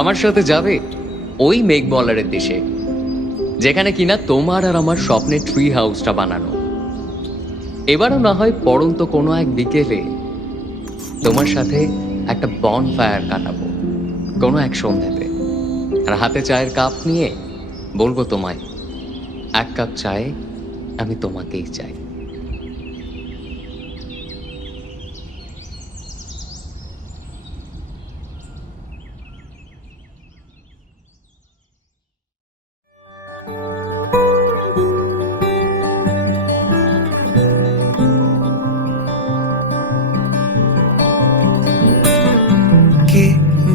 আমার সাথে যাবে ওই মেঘমলারের দেশে, যেখানে কিনা তোমার আর আমার স্বপ্নের ট্রি হাউসটা বানানো। এবারও না হয় পড়ন্ত কোনো এক বিকেলে তোমার সাথে একটা বন ফায়ার কাটাবো কোনো এক সন্ধ্যাতে, আর হাতে চায়ের কাপ নিয়ে বলবো তোমায়, এক কাপ চায়ে আমি তোমাকেই চাই। কি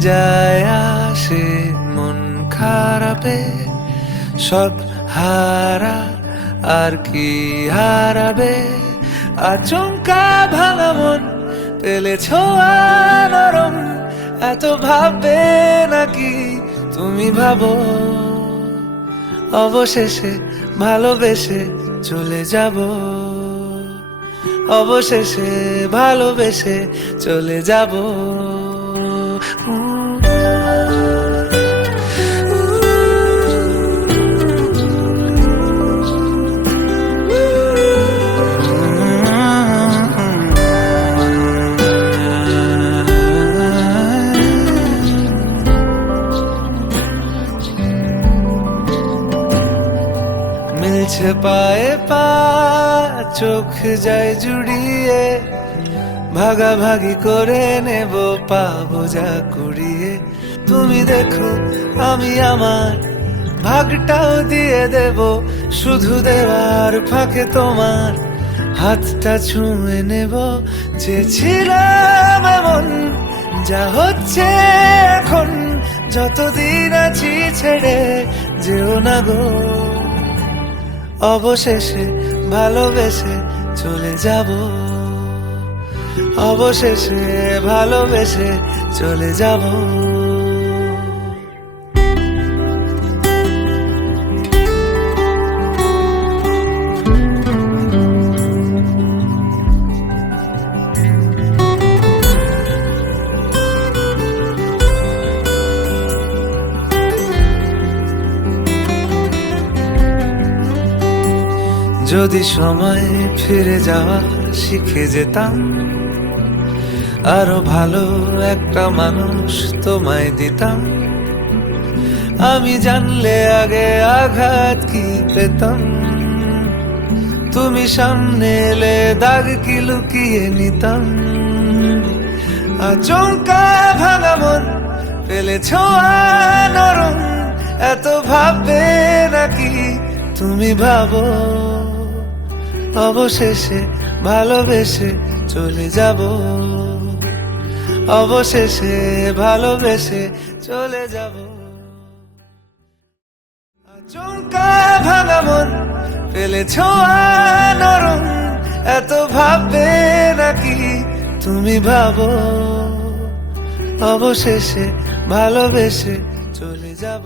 যায় আসে মন খারাপে, সব হারা আর কি হারাবে। আচমকা ভাঙা মন পেলে ছোঁয়া নরম, এত ভাববে নাকি তুমি ভাবো। অবশেষে ভালোবেসে চলে যাব, অবশেষে ভালোবেসে চলে যাব। মিলছে পায়ে পা, চোখ যায় জুড়িয়ে, ভাগাভাগি করে নেব পাবো যা কুড়িয়ে। তুমি দেখো আমি আমার ভাগটাও দিয়ে দেব, শুধু দেওয়ার ফাঁকে তোমার হাতটা ছুঁয়ে নেব। চেয়েছিলাম এমন, যা হচ্ছে এখন, যতদিন আছি ছেড়ে যেও না গো। অবশেষে ভালোবেসে চলে যাব, অবশেষে ভালোবেসে চলে যাব। যদি সময় ফিরে যাওয়া শিখে যেতাম, আরো ভালো একটা মানুষ তোমায় দিতাম। আমি জানলে আগে আঘাত কি পেতাম, তুমি সামনে এলে দাগ কি লুকিয়ে নিতাম। আচমকা ভাঙা মন পেলে ছোঁয়া নরম, এত ভাববে নাকি তুমি ভাবো। অবশেষে ভালোবেসে চলে যাব, অবশেষে ভালোবেসে চলে যাব। আচমকা ভাঙা মন পেলে ছোঁয়া নরম, এত ভাববে নাকি তুমি ভাবো। অবশেষে ভালোবেসে চলে যাব।